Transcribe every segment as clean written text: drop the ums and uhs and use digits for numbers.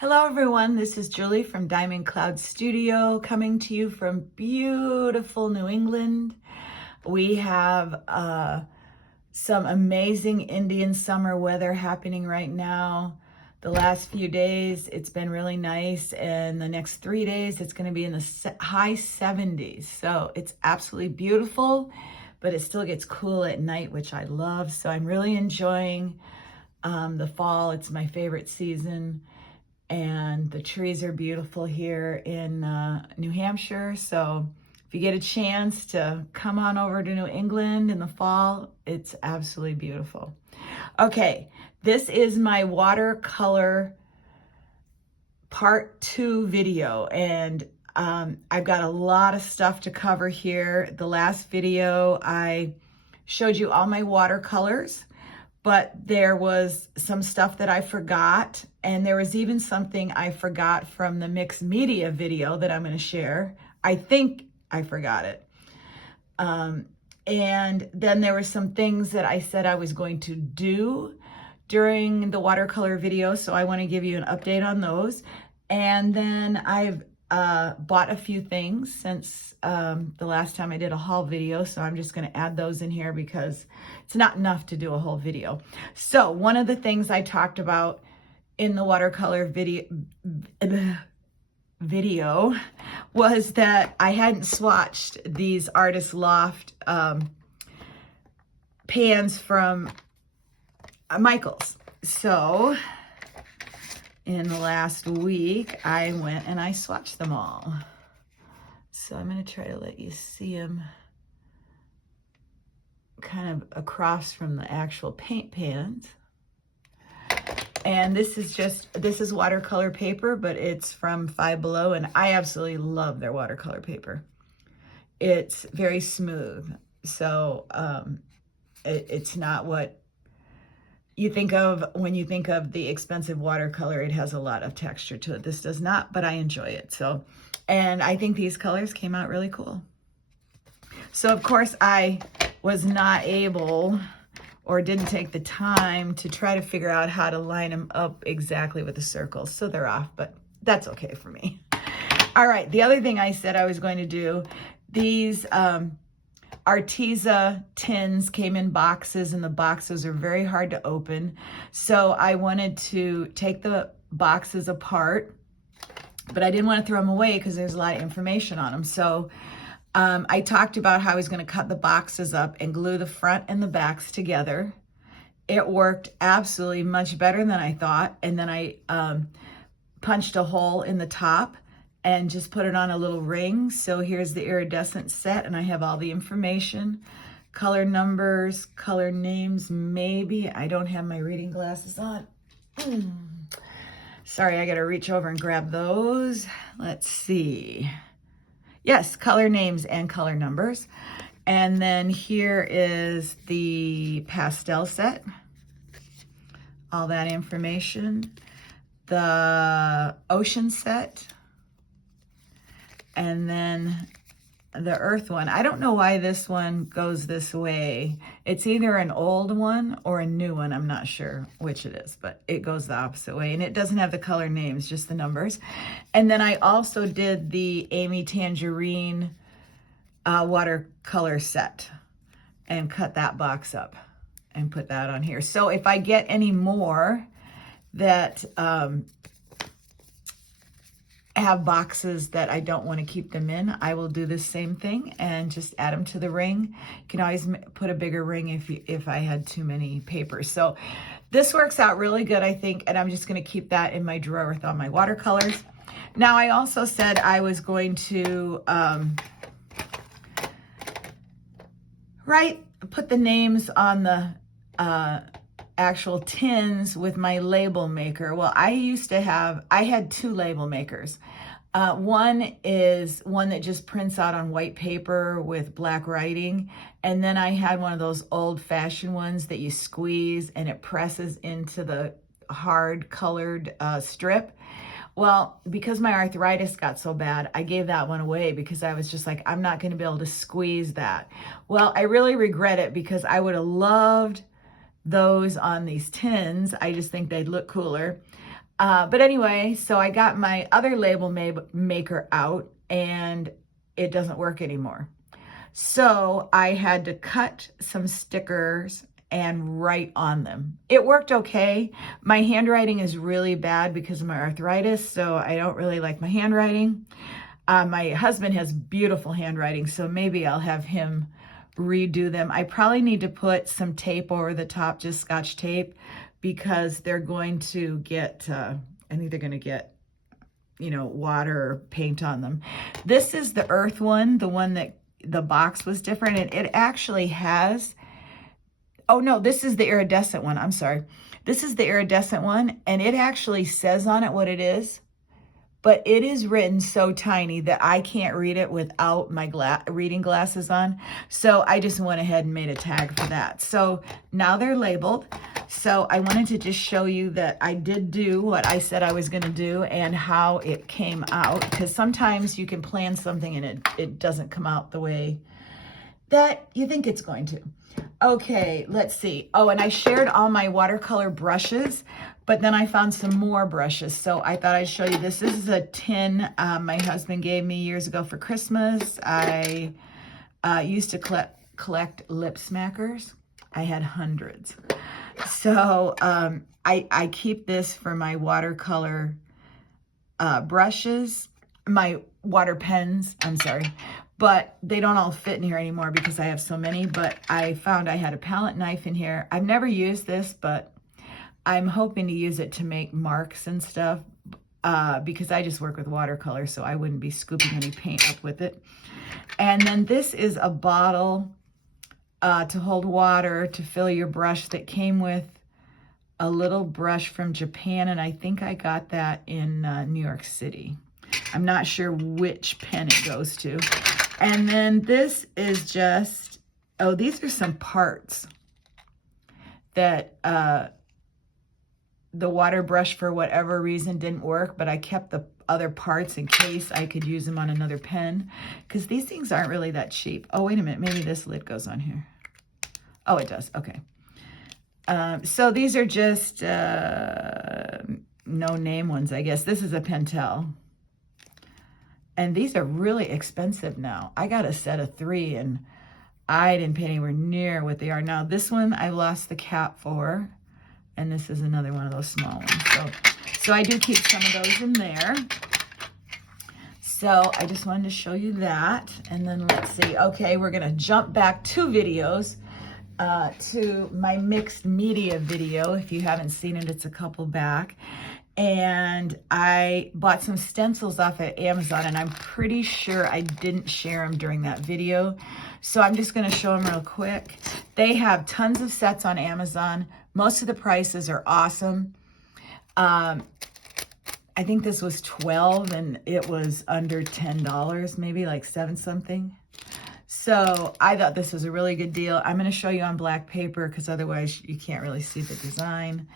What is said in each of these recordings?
Hello everyone, this is Julie from Diamond Cloud Studio coming to you from beautiful New England. We have some amazing Indian summer weather happening right now. The last few days it's been really nice, and the next 3 days it's going to be in the high 70s. So it's absolutely beautiful, but it still gets cool at night, which I love. So I'm really enjoying the fall. It's my favorite season. And the trees are beautiful here in New Hampshire. So if you get a chance to come on over to New England in the fall, it's absolutely beautiful. Okay, this is my watercolor part 2 video, and I've got a lot of stuff to cover here. The last video I showed you all my watercolors, but there was some stuff that I forgot, and there was even something I forgot from the mixed media video that I'm going to share. I think I forgot it. And then there were some things that I said I was going to do during the watercolor video, so I want to give you an update on those. And then I've bought a few things since the last time I did a haul video, so I'm just going to add those in here because it's not enough to do a whole video. So one of the things I talked about in the watercolor video was that I hadn't swatched these Artist Loft pans from Michaels. So in the last week, I went and I swatched them all. So I'm going to try to let you see them kind of across from the actual paint pans. And this is watercolor paper, but it's from Five Below, and I absolutely love their watercolor paper. It's very smooth. So it's not what you think of when you think of the expensive watercolor. It has a lot of texture to it. This does not, but I enjoy it. So, and I think these colors came out really cool. So of course I was not able or didn't take the time to try to figure out how to line them up exactly with the circles. So they're off, but that's okay for me. All right, the other thing I said I was going to do, these Arteza tins came in boxes, and the boxes are very hard to open. So I wanted to take the boxes apart, but I didn't want to throw them away because there's a lot of information on them. So I talked about how I was going to cut the boxes up and glue the front and the backs together. It worked absolutely much better than I thought. And then I punched a hole in the top and just put it on a little ring. So here's the iridescent set, and I have all the information, color numbers, color names, maybe. I don't have my reading glasses on. Sorry, I gotta reach over and grab those. Let's see. Yes, color names and color numbers. And then here is the pastel set, all that information, the ocean set, and then the earth one. I don't know why this one goes this way. It's either an old one or a new one. I'm not sure which it is, but it goes the opposite way. And it doesn't have the color names, just the numbers. And then I also did the Amy Tangerine watercolor set and cut that box up and put that on here. So if I get any more that have boxes that I don't want to keep them in, I will do the same thing and just add them to the ring. You can always put a bigger ring if I had too many papers. So this works out really good, I think, and I'm just going to keep that in my drawer with all my watercolors. Now, I also said I was going to put the names on the actual tins with my label maker. Well, I had 2 label makers. One is one that just prints out on white paper with black writing. And then I had one of those old-fashioned ones that you squeeze and it presses into the hard colored strip. Well, because my arthritis got so bad, I gave that one away because I was just like, I'm not going to be able to squeeze that. Well, I really regret it because I would have loved those on these tins. I just think they'd look cooler. But anyway, so I got my other label maker out and it doesn't work anymore. So I had to cut some stickers and write on them. It worked okay. My handwriting is really bad because of my arthritis, so I don't really like my handwriting. My husband has beautiful handwriting, so maybe I'll have him redo them. I probably need to put some tape over the top, just Scotch tape, because they're going to get, I think they're going to get, water or paint on them. This is the earth one, the one that the box was different, and it actually has, oh no, this is the iridescent one. I'm sorry. This is the iridescent one, and it actually says on it what it is, but it is written so tiny that I can't read it without my reading glasses on. So I just went ahead and made a tag for that. So now they're labeled. So I wanted to just show you that I did do what I said I was going to do and how it came out, because sometimes you can plan something and it doesn't come out the way that you think it's going to. Okay, let's see. Oh, and I shared all my watercolor brushes, but then I found some more brushes. So I thought I'd show you this. This is a tin my husband gave me years ago for Christmas. I used to collect lip smackers. I had hundreds. So I keep this for my watercolor brushes, my water pens, I'm sorry. But they don't all fit in here anymore because I have so many. But I found I had a palette knife in here. I've never used this, but I'm hoping to use it to make marks and stuff because I just work with watercolor, so I wouldn't be scooping any paint up with it. And then this is a bottle to hold water, to fill your brush, that came with a little brush from Japan, and I think I got that in New York City. I'm not sure which pen it goes to. And then this is just, oh, these are some parts that the water brush, for whatever reason, didn't work, but I kept the other parts in case I could use them on another pen, because these things aren't really that cheap. Oh, wait a minute, maybe this lid goes on here. Oh, it does, okay. So these are just no name ones, I guess. This is a Pentel. And these are really expensive now. I got a set of 3 and I didn't pay anywhere near what they are now. This one I lost the cap for, and this is another one of those small ones. So I do keep some of those in there. So I just wanted to show you that. And then let's see. Okay, we're gonna jump back 2 videos to my mixed media video. If you haven't seen it, it's a couple back. And I bought some stencils off at Amazon, and I'm pretty sure I didn't share them during that video. So I'm just gonna show them real quick. They have tons of sets on Amazon. Most of the prices are awesome. I think this was 12 and it was under $10, maybe like 7 something. So I thought this was a really good deal. I'm gonna show you on black paper because otherwise you can't really see the design.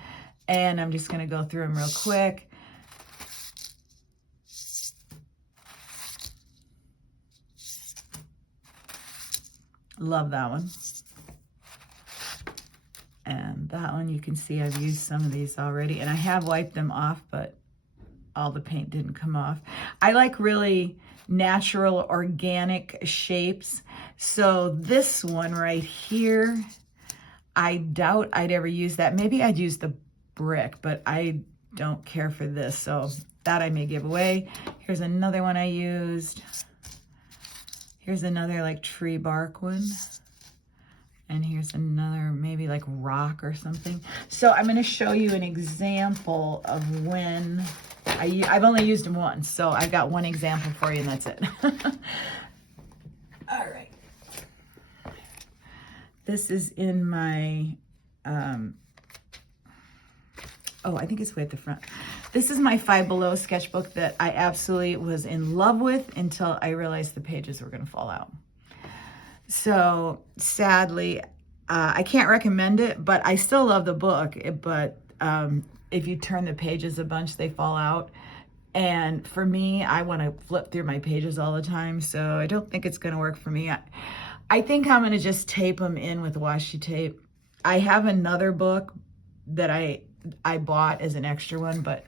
And I'm just gonna go through them real quick. Love that one. And that one, you can see I've used some of these already, and I have wiped them off, but all the paint didn't come off. I like really natural, organic shapes. So this one right here, I doubt I'd ever use that. Maybe I'd use the brick, but I don't care for this, so that I may give away. Here's another one I used. Here's another like tree bark one. And here's another maybe like rock or something. So I'm going to show you an example of when I've only used them once, so I've got one example for you and that's it. All right. This is in my oh, I think it's way at the front. This is my Five Below sketchbook that I absolutely was in love with until I realized the pages were going to fall out. So sadly, I can't recommend it, but I still love the book. But if you turn the pages a bunch, they fall out. And for me, I want to flip through my pages all the time, so I don't think it's going to work for me. I think I'm going to just tape them in with washi tape. I have another book that I bought as an extra one, but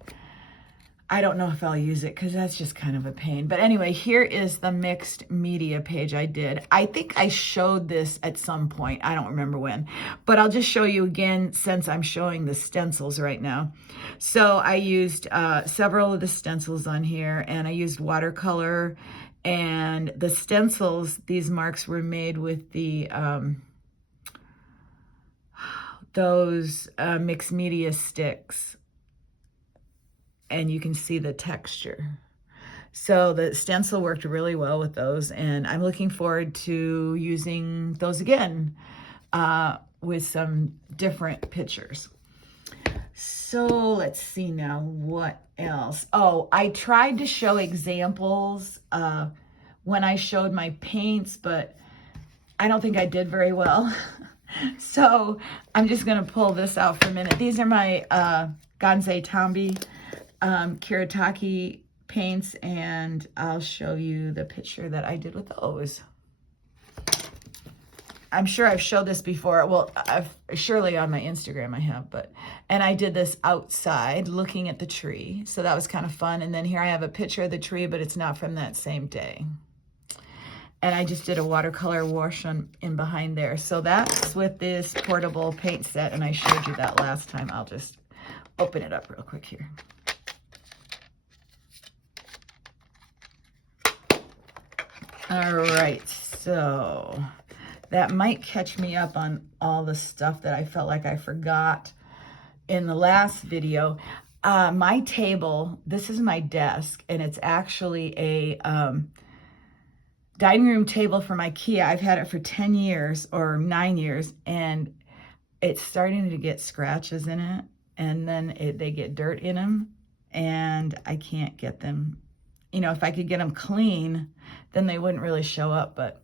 I don't know if I'll use it because that's just kind of a pain. But anyway, here is the mixed media page I did. I think I showed this at some point. I don't remember when, but I'll just show you again since I'm showing the stencils right now. So I used several of the stencils on here, and I used watercolor, and the stencils, these marks were made with the those mixed media sticks, and you can see the texture. So the stencil worked really well with those, and I'm looking forward to using those again with some different pictures. So let's see now, what else? Oh, I tried to show examples when I showed my paints, but I don't think I did very well. So I'm just gonna pull this out for a minute. These are my Ganze Tambi Kiritaki paints, and I'll show you the picture that I did with those. I'm sure I've showed this before. Well, surely on my Instagram I have, and I did this outside looking at the tree. So that was kind of fun. And then here I have a picture of the tree, but it's not from that same day. And I just did a watercolor wash in behind there. So that's with this portable paint set, and I showed you that last time. I'll just open it up real quick here. All right, so that might catch me up on all the stuff that I felt like I forgot in the last video. My table, this is my desk, and it's actually a dining room table from IKEA. I've had it for 10 years or 9 years, and it's starting to get scratches in it, and then they get dirt in them, and I can't get them. You know, if I could get them clean, then they wouldn't really show up, but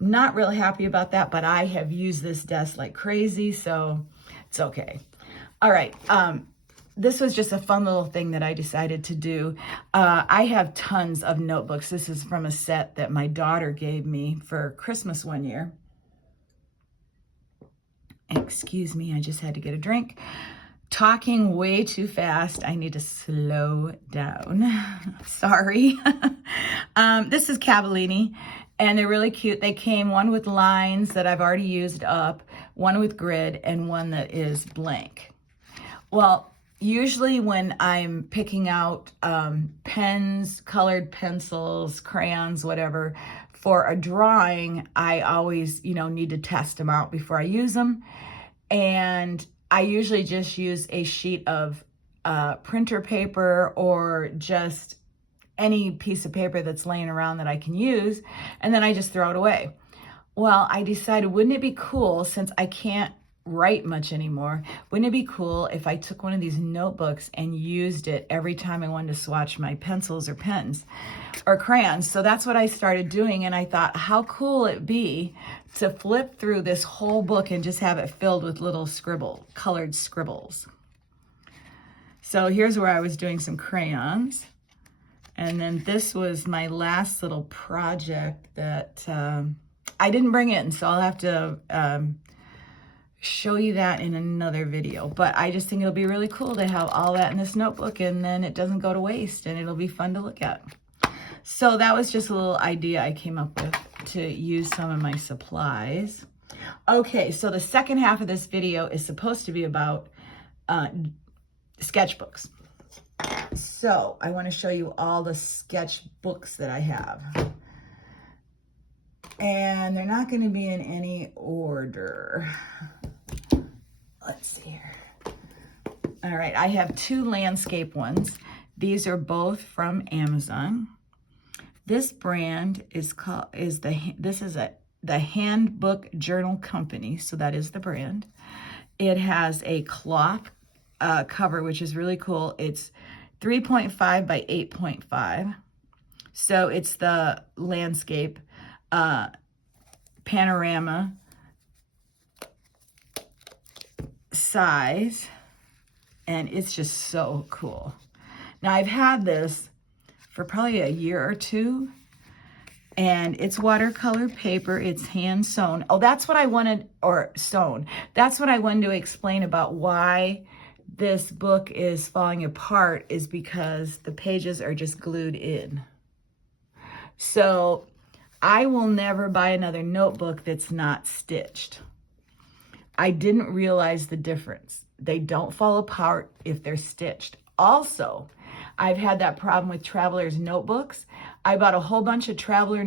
I'm not really happy about that, but I have used this desk like crazy, so it's okay. All right, this was just a fun little thing that I decided to do. I have tons of notebooks. This is from a set that my daughter gave me for Christmas one year. Excuse me, I just had to get a drink. Talking way too fast. I need to slow down. Sorry. This is Cavallini, and they're really cute. They came one with lines that I've already used up, one with grid, and one that is blank. Well, usually when I'm picking out pens, colored pencils, crayons, whatever, for a drawing, I always, need to test them out before I use them. And I usually just use a sheet of printer paper or just any piece of paper that's laying around that I can use, and then I just throw it away. Well, I decided, wouldn't it be cool, since I can't write much anymore, wouldn't it be cool if I took one of these notebooks and used it every time I wanted to swatch my pencils or pens or crayons? So that's what I started doing, and I thought, how cool it'd be to flip through this whole book and just have it filled with little colored scribbles. So here's where I was doing some crayons. And then this was my last little project that I didn't bring in, so I'll have to show you that in another video. But I just think it'll be really cool to have all that in this notebook, and then it doesn't go to waste, and it'll be fun to look at. So that was just a little idea I came up with to use some of my supplies. Okay, so the second half of this video is supposed to be about sketchbooks. So I want to show you all the sketchbooks that I have. And they're not going to be in any order. Let's see here. All right, I have two landscape ones. These are both from Amazon. This brand is the Handbook Journal Company, so that is the brand. It has a cloth cover, which is really cool. It's 3.5 by 8.5. So it's the landscape panorama size, and it's just so cool. Now I've had this for probably a year or two, and it's watercolor paper. It's hand sewn. Oh, that's what I wanted, or sewn. That's what I wanted to explain about why this book is falling apart is because the pages are just glued in. So I will never buy another notebook that's not stitched. I didn't realize the difference. They don't fall apart if they're stitched. Also, I've had that problem with Traveler's notebooks. I bought a whole bunch of Traveler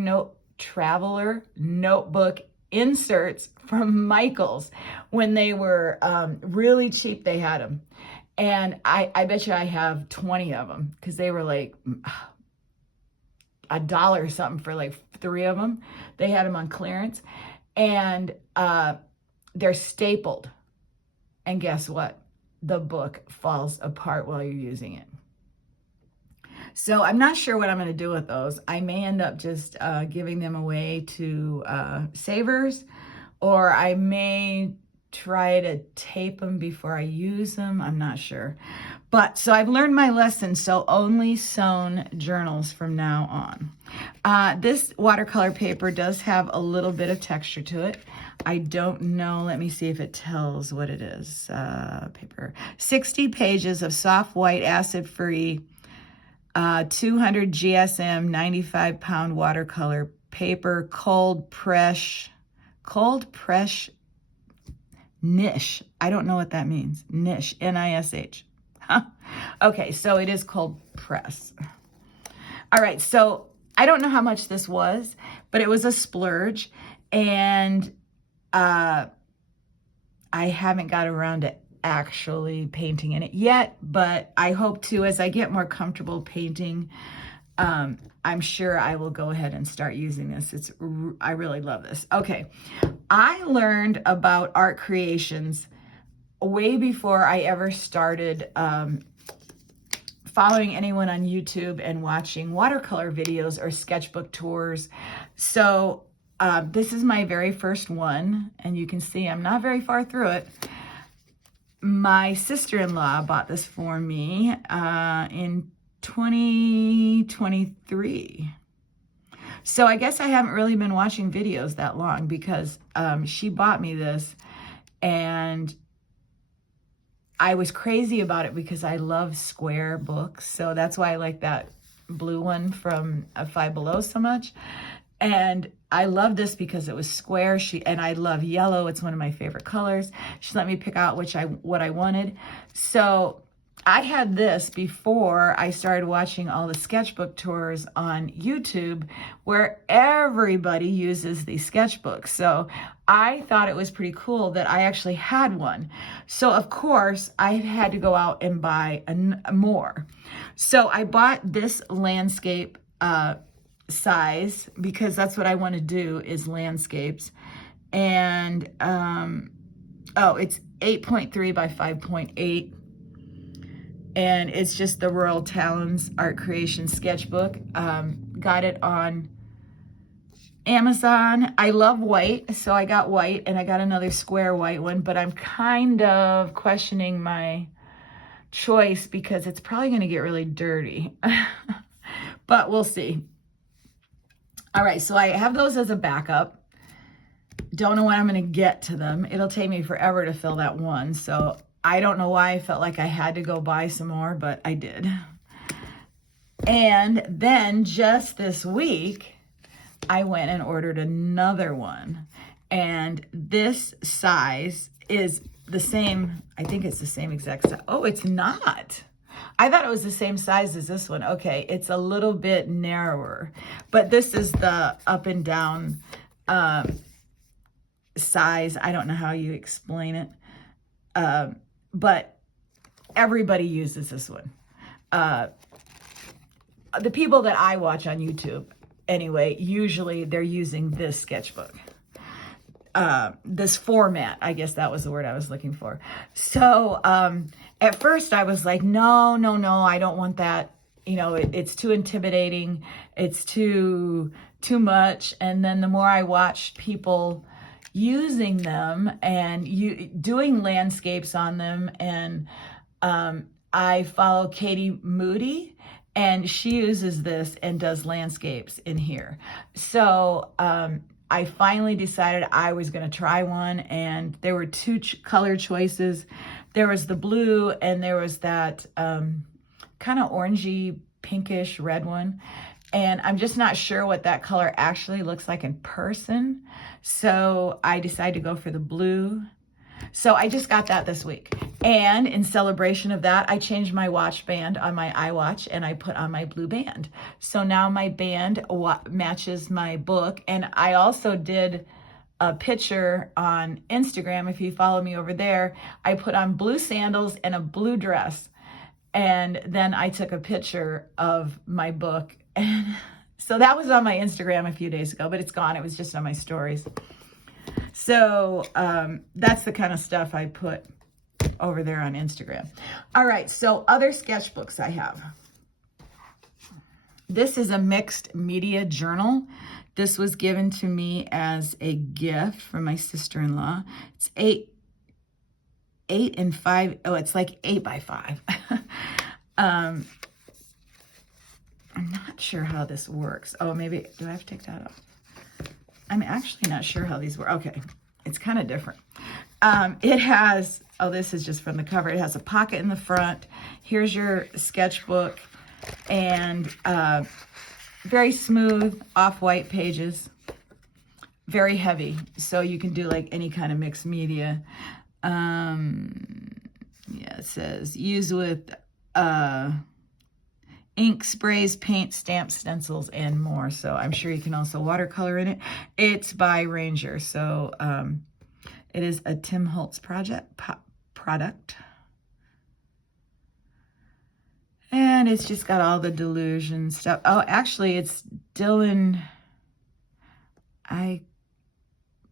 notebook inserts from Michael's when they were really cheap. They had them, and I bet you I have 20 of them because they were like $1 or something for like 3 of them. They had them on clearance, and they're stapled. And guess what? The book falls apart while you're using it. So I'm not sure what I'm going to do with those. I may end up just giving them away to savers, or I may try to tape them before I use them. I'm not sure. But so I've learned my lesson. So only sewn journals from now on. This watercolor paper does have a little bit of texture to it. I don't know. Let me see if it tells what it is. Paper. 60 pages of soft white acid-free 200 GSM 95-pound watercolor paper, cold press niche. I don't know what that means. Niche, N-I-S-H. Huh? Okay, so it is cold press. All right, so I don't know how much this was, but it was a splurge, and I haven't got around to actually painting in it yet, but I hope to as I get more comfortable painting. I'm sure I will go ahead and start using this. I really love this. Okay, I learned about art creations way before I ever started following anyone on YouTube and watching watercolor videos or sketchbook tours. So this is my very first one, and you can see I'm not very far through it. My sister-in-law bought this for me in 2023. So I guess I haven't really been watching videos that long because she bought me this, and I was crazy about it because I love square books. So that's why I like that blue one from Five Below so much. And I love this because it was square. And I love yellow. It's one of my favorite colors. She let me pick out what I wanted. So I had this before I started watching all the sketchbook tours on YouTube, where everybody uses these sketchbooks. So I thought it was pretty cool that I actually had one. So of course I had to go out and buy more. So I bought this landscape size because that's what I want to do, is landscapes. And it's 8.3 by 5.8. And it's just the Royal Talons Art Creation Sketchbook. Got it on Amazon. I love white, so I got white, and I got another square white one, but I'm kind of questioning my choice because it's probably going to get really dirty. But we'll see. All right, so I have those as a backup. Don't know when I'm going to get to them. It'll take me forever to fill that one, so I don't know why I felt like I had to go buy some more, but I did. And then just this week, I went and ordered another one. And this size is the same. I think it's the same exact size. Oh, it's not. I thought it was the same size as this one. Okay, it's a little bit narrower. But this is the up and down size. I don't know how you explain it. But everybody uses this one. The people that I watch on YouTube, anyway, usually they're using this sketchbook. This format, I guess that was the word I was looking for. So at first I was like, no, I don't want that. You know, it's too intimidating. It's too much. And then the more I watched people using them and doing landscapes on them, and I follow Katie Moody, and she uses this and does landscapes in here. So I finally decided I was going to try one, and there were two color choices. there was the blue and there was that kind of orangey, pinkish red one. And I'm just not sure what that color actually looks like in person. So I decided to go for the blue. So I just got that this week. And in celebration of that, I changed my watch band on my iWatch and I put on my blue band. So now my band matches my book. And I also did a picture on Instagram. If you follow me over there, I put on blue sandals and a blue dress. And then I took a picture of my book. And so that was on my Instagram a few days ago, but it's gone. It was just on my stories. So that's the kind of stuff I put over there on Instagram. All right, so other sketchbooks I have. This is a mixed media journal. This was given to me as a gift from my sister-in-law. It's 8 and 5. Oh, it's like 8 by 5. I'm not sure how this works. Oh, maybe, do I have to take that off? I'm actually not sure how these work. Okay, it's kind of different. It has, oh, this is just from the cover. It has a pocket in the front. Here's your sketchbook and very smooth off-white pages. Very heavy, so you can do like any kind of mixed media. Yeah, it says use with ink, sprays, paint, stamps, stencils, and more. So I'm sure you can also watercolor in it. It's by Ranger, so it is a Tim Holtz product. And it's just got all the Delusion stuff. Oh, actually, it's Dylan. I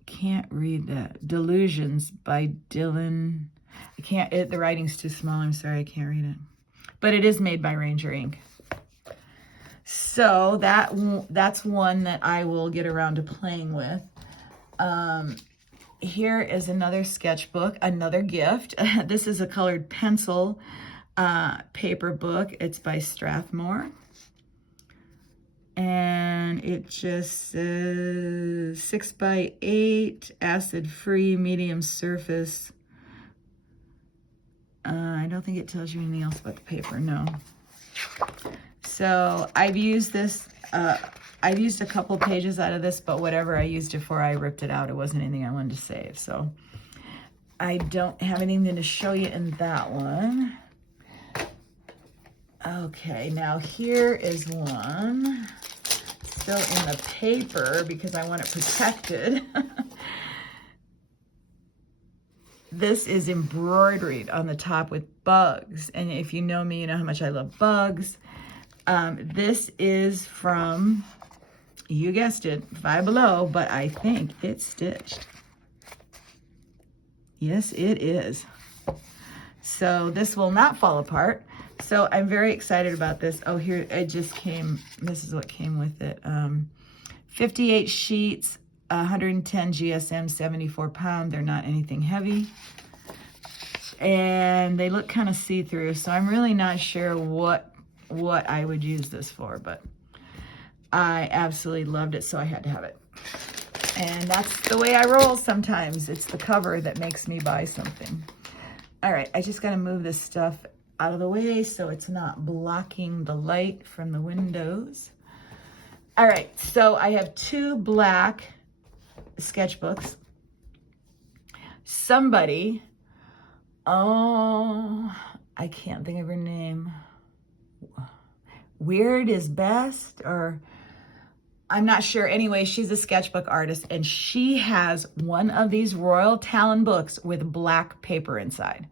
can't read that. Delusions by Dylan. I can't, the writing's too small. I'm sorry, I can't read it. But it is made by Ranger ink. So that's one that I will get around to playing with. Here is another sketchbook, another gift. This is a colored pencil paper book. It's by Strathmore. And it just says 6 by 8, acid-free, medium surface. I don't think it tells you anything else about the paper, no. So I've used this, I've used a couple pages out of this, but whatever I used it for, I ripped it out. It wasn't anything I wanted to save. So I don't have anything to show you in that one. Okay, now here is one still in the paper because I want it protected. This is embroidered on the top with bugs. And if you know me, you know how much I love bugs. This is from, you guessed it, Five Below, but I think it's stitched. Yes, it is. So this will not fall apart. So I'm very excited about this. Oh, here, it just came, this is what came with it. 58 sheets, 110 GSM, 74 pound. They're not anything heavy. And they look kind of see-through, so I'm really not sure what I would use this for, but I absolutely loved it, so I had to have it. And that's the way I roll sometimes. It's the cover that makes me buy something. All right, I just got to move this stuff out of the way so it's not blocking the light from the windows. All right, so I have 2 black sketchbooks. Somebody, oh, I can't think of her name. Weird is Best, or I'm not sure. Anyway, she's a sketchbook artist, and she has one of these Royal Talon books with black paper inside.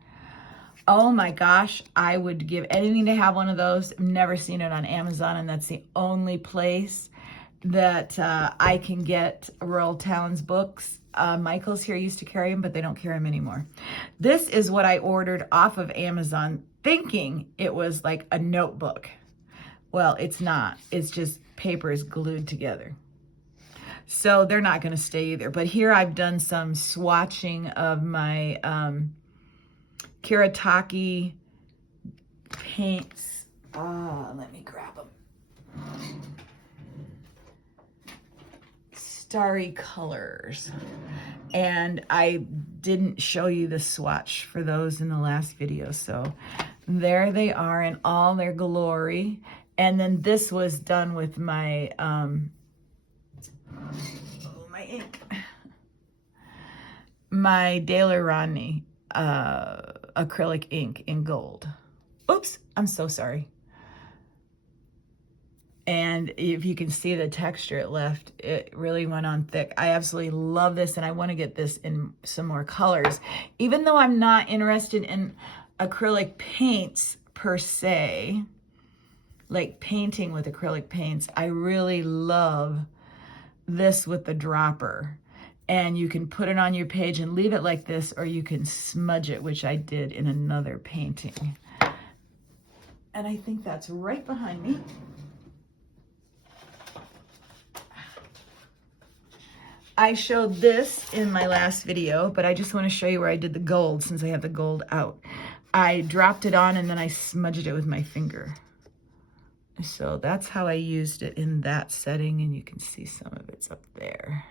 Oh my gosh, I would give anything to have one of those. I've never seen it on Amazon, and that's the only place that I can get Royal Talon's books. Michael's here used to carry them, but they don't carry them anymore. This is what I ordered off of Amazon, thinking it was like a notebook. Well, it's not. It's just papers glued together. So they're not going to stay either. But here I've done some swatching of my Kiritaki paints. Let me grab them. starry colors. And I didn't show you the swatch for those in the last video. So there they are in all their glory. And then this was done with my, my ink. My Daler Rodney acrylic ink in gold. Oops, I'm so sorry. And if you can see the texture it left, it really went on thick. I absolutely love this, and I want to get this in some more colors. Even though I'm not interested in acrylic paints per se, like painting with acrylic paints, I really love this with the dropper. And you can put it on your page and leave it like this, or you can smudge it, which I did in another painting. And I think that's right behind me. I showed this in my last video, but I just want to show you where I did the gold since I have the gold out. I dropped it on and then I smudged it with my finger. So that's how I used it in that setting, and you can see some of it's up there.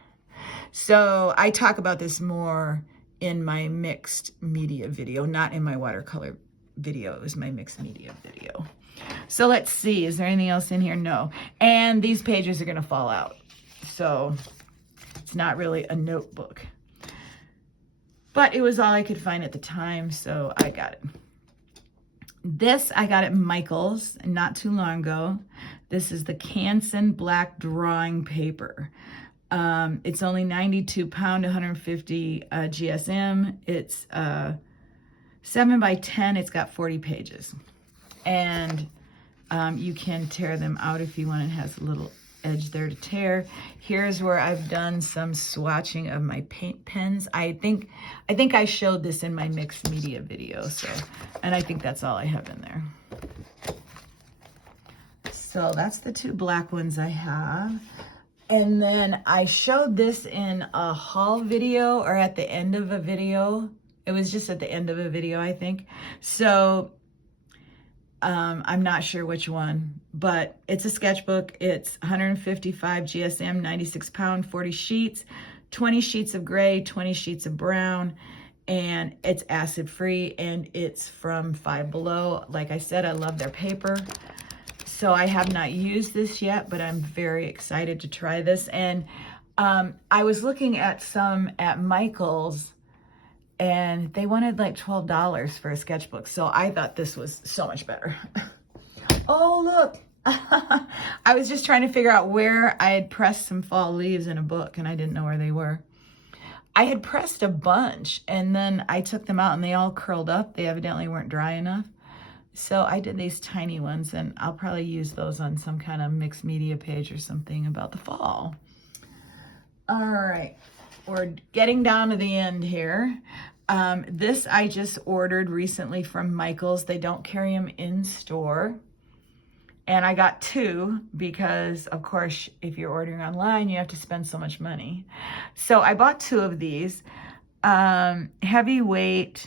So I talk about this more in my mixed media video, not in my watercolor video. It was my mixed media video. So let's see, is there anything else in here? No. And these pages are going to fall out. So it's not really a notebook. But it was all I could find at the time, so I got it. This I got at Michael's not too long ago. This is the Canson black drawing paper. It's only 92 pound, 150 GSM. It's 7 by 10. It's got 40 pages. And you can tear them out if you want. It has a little edge there to tear. Here's where I've done some swatching of my paint pens. I think I showed this in my mixed media video, so, and I think that's all I have in there. So that's the two black ones I have. And then I showed this in a haul video or at the end of a video. It was just at the end of a video, I think. So I'm not sure which one, but it's a sketchbook. It's 155 GSM, 96 pound, 40 sheets, 20 sheets of gray, 20 sheets of brown, and it's acid free, and it's from Five Below. Like I said, I love their paper. So I have not used this yet, but I'm very excited to try this. And I was looking at some at Michael's, and they wanted like $12 for a sketchbook. So I thought this was so much better. Oh, look. I was just trying to figure out where I had pressed some fall leaves in a book, and I didn't know where they were. I had pressed a bunch, and then I took them out and they all curled up. They evidently weren't dry enough. So I did these tiny ones, and I'll probably use those on some kind of mixed media page or something about the fall. All right, we're getting down to the end here. This I just ordered recently from Michael's. They don't carry them in store. And I got two because, of course, if you're ordering online, you have to spend so much money. So I bought two of these. Heavyweight,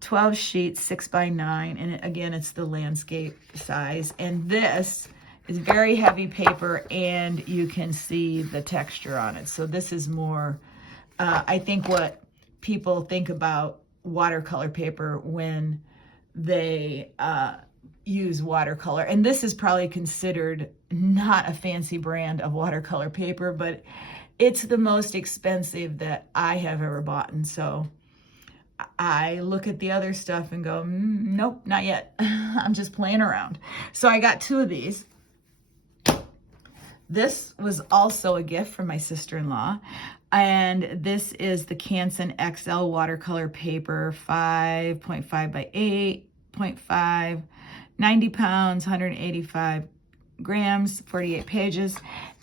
12 sheets, 6 by 9. And again, it's the landscape size. And this is very heavy paper, and you can see the texture on it. So this is more, I think, what people think about watercolor paper when they use watercolor. And this is probably considered not a fancy brand of watercolor paper, but it's the most expensive that I have ever bought. And so I look at the other stuff and go, nope, not yet. I'm just playing around. So I got two of these. This was also a gift from my sister-in-law. And this is the Canson XL watercolor paper, 5.5 by 8.5, 90 pounds, 185 grams, 48 pages.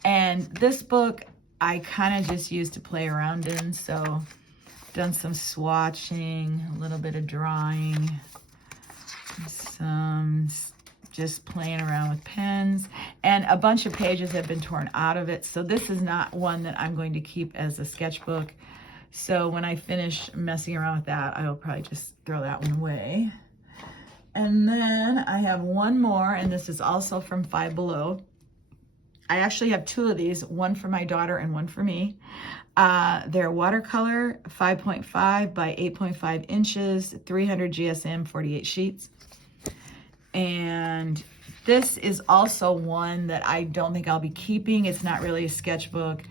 And this book I kind of just used to play around in. So done some swatching, a little bit of drawing, some just playing around with pens, and a bunch of pages have been torn out of it. So this is not one that I'm going to keep as a sketchbook. So when I finish messing around with that, I will probably just throw that one away. And then I have one more, and this is also from Five Below. I actually have two of these, one for my daughter and one for me. They're watercolor, 5.5 by 8.5 inches, 300 GSM, 48 sheets. And this is also one that I don't think I'll be keeping. It's not really a sketchbook.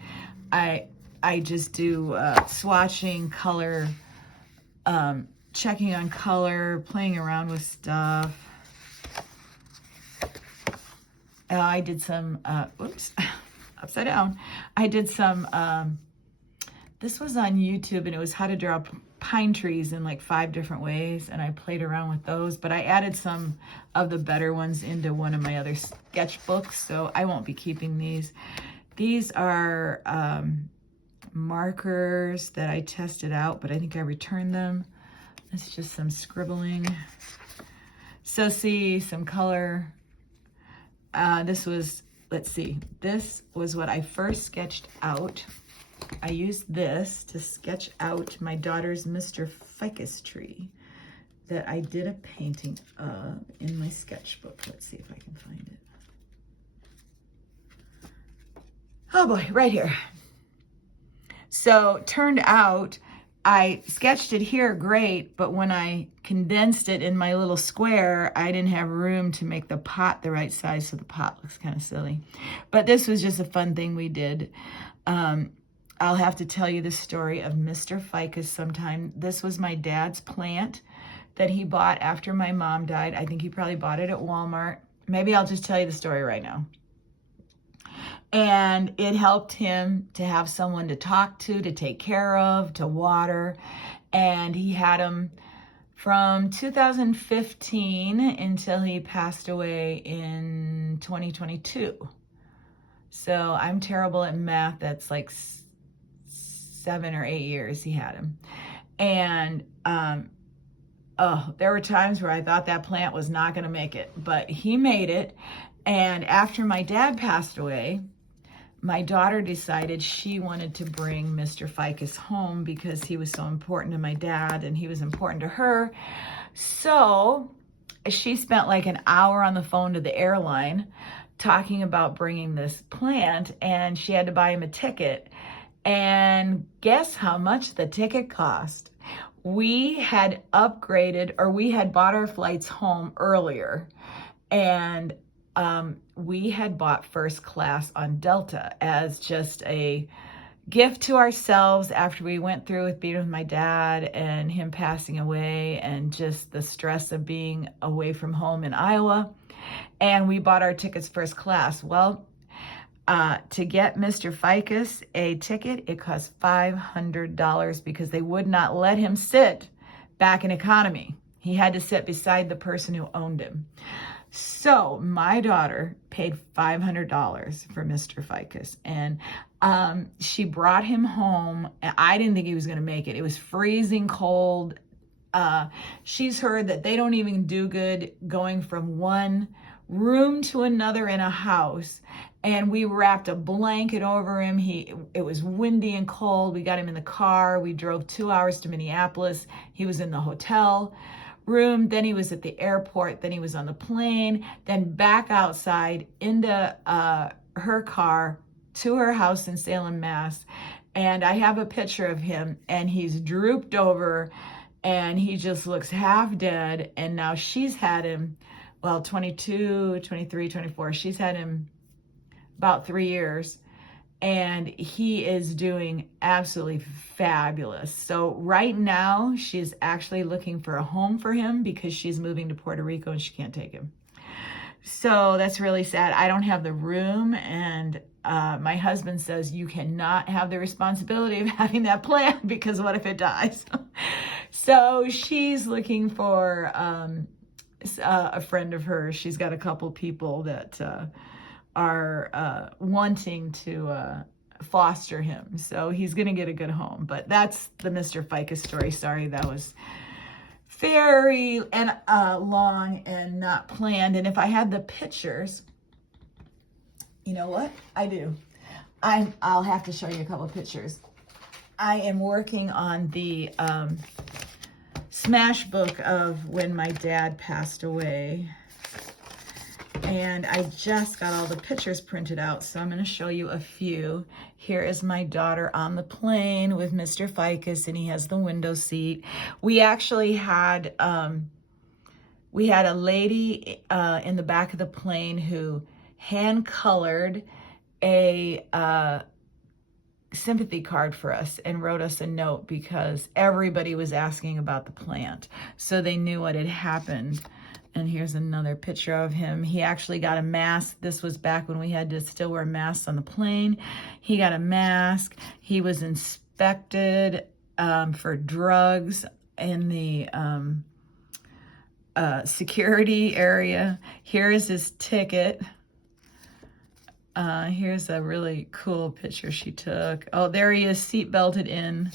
I just do swatching, color, checking on color, playing around with stuff. I did some, oops, upside down. I did some, this was on YouTube, and it was how to draw pine trees in like 5 different ways, and I played around with those, but I added some of the better ones into one of my other sketchbooks, so I won't be keeping these. These are markers that I tested out, but I think I returned them. It's just some scribbling. So see, some color. This was, let's see, this was what I first sketched out. I used this to sketch out my daughter's Mr. Ficus tree that I did a painting of in my sketchbook. Let's see if I can find it. Oh boy, right here. So turned out, I sketched it here great, but when I condensed it in my little square, I didn't have room to make the pot the right size, so the pot looks kind of silly. But this was just a fun thing we did. I'll have to tell you the story of Mr. Ficus sometime. This was my dad's plant that he bought after my mom died. I think he probably bought it at Walmart. Maybe I'll just tell you the story right now. And it helped him to have someone to talk to take care of, to water. And he had them from 2015 until he passed away in 2022. So I'm terrible at math. That's like 7 or 8 years he had him. And there were times where I thought that plant was not going to make it, but he made it. And after my dad passed away, my daughter decided she wanted to bring Mr. Ficus home because he was so important to my dad and he was important to her. So she spent like an hour on the phone to the airline talking about bringing this plant, and she had to buy him a ticket. And guess how much the ticket cost? We had upgraded, or we had bought our flights home earlier, and we had bought first class on Delta as just a gift to ourselves after we went through with being with my dad and him passing away and just the stress of being away from home in Iowa. And we bought our tickets first class. Well, to get Mr. Ficus a ticket, it cost $500 because they would not let him sit back in economy. He had to sit beside the person who owned him. So my daughter paid $500 for Mr. Ficus, and she brought him home. And I didn't think he was going to make it. It was freezing cold. She's heard that they don't even do good going from one room to another in a house. And we wrapped a blanket over him. It was windy and cold. We got him in the car. We drove 2 hours to Minneapolis. He was in the hotel room, then he was at the airport, then he was on the plane, then back outside into her car to her house in Salem, Mass. And I have a picture of him, and he's drooped over, and he just looks half dead. And now she's had him, well, 22, 23, 24. She's had him about 3 years. And he is doing absolutely fabulous. So right now, she's actually looking for a home for him because she's moving to Puerto Rico and she can't take him. So that's really sad. I don't have the room, and my husband says you cannot have the responsibility of having that plant because what if it dies? So she's looking for a friend of hers. She's got a couple people that are wanting to foster him. So he's going to get a good home. But that's the Mr. Ficus story. Sorry, that was very long and not planned. And if I had the pictures, you know what? I do. I'll have to show you a couple of pictures. I am working on the smash book of when my dad passed away. And I just got all the pictures printed out, so I'm going to show you a few. Here is my daughter on the plane with Mr. Ficus, and he has the window seat. We actually had a lady in the back of the plane who hand-colored a sympathy card for us and wrote us a note because everybody was asking about the plant, so they knew what had happened. And here's another picture of him. He actually got a mask. This was back when we had to still wear masks on the plane. He got a mask. He was inspected for drugs in the security area. Here is his ticket. Here's a really cool picture she took. Oh, there he is, seat belted in.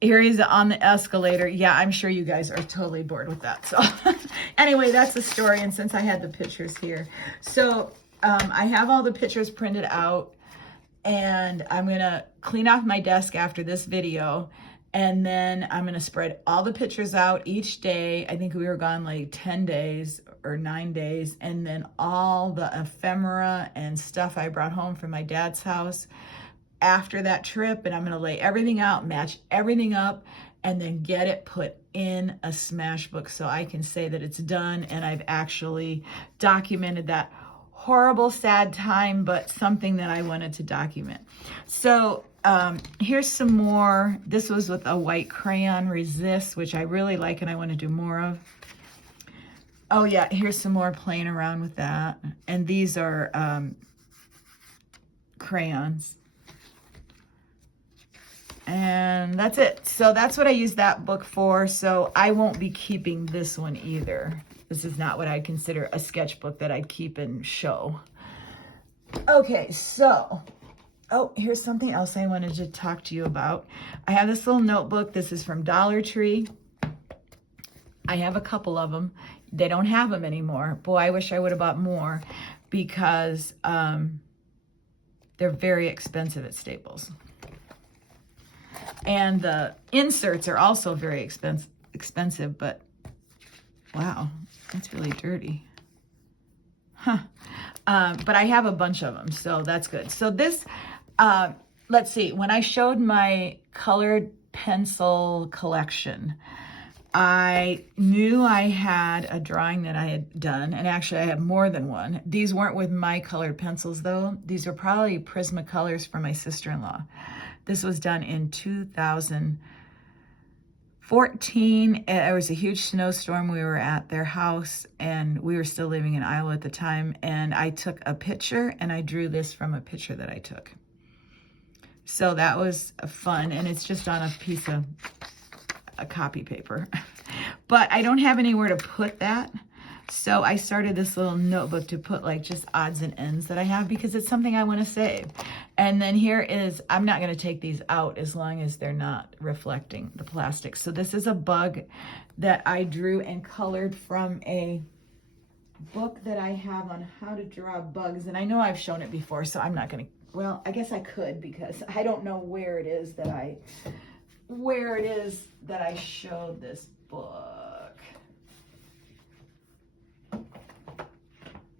Here he's on the escalator. Yeah, I'm sure you guys are totally bored with that. So anyway, that's the story. And since I had the pictures here. So I have all the pictures printed out, and I'm going to clean off my desk after this video. And then I'm going to spread all the pictures out each day. I think we were gone like 10 days or 9 days. And then all the ephemera and stuff I brought home from my dad's house after that trip, and I'm going to lay everything out, match everything up, and then get it put in a smash book so I can say that it's done and I've actually documented that horrible, sad time, but something that I wanted to document. So here's some more. This was with a white crayon resist, which I really like and I want to do more of. Oh yeah, here's some more playing around with that. And these are crayons. And that's it. So that's what I use that book for. So I won't be keeping this one either. This is not what I'd consider a sketchbook that I'd keep and show. Okay, so, oh, here's something else I wanted to talk to you about. I have this little notebook. This is from Dollar Tree. I have a couple of them. They don't have them anymore. Boy, I wish I would have bought more because they're very expensive at Staples. And the inserts are also very expensive, but wow, that's really dirty. Huh. But I have a bunch of them, so that's good. So this, let's see, when I showed my colored pencil collection, I knew I had a drawing that I had done, and actually I have more than one. These weren't with my colored pencils though. These are probably Prismacolors from my sister-in-law. This was done in 2014. It was a huge snowstorm. We were at their house and we were still living in Iowa at the time. And I took a picture and I drew this from a picture that I took. So that was fun. And it's just on a piece of a copy paper. But I don't have anywhere to put that. So I started this little notebook to put like just odds and ends that I have because it's something I want to save. And then here is, I'm not going to take these out as long as they're not reflecting the plastic. So this is a bug that I drew and colored from a book that I have on how to draw bugs. And I know I've shown it before, so I'm not going to, well, I guess I could because I don't know where it is that I showed this book.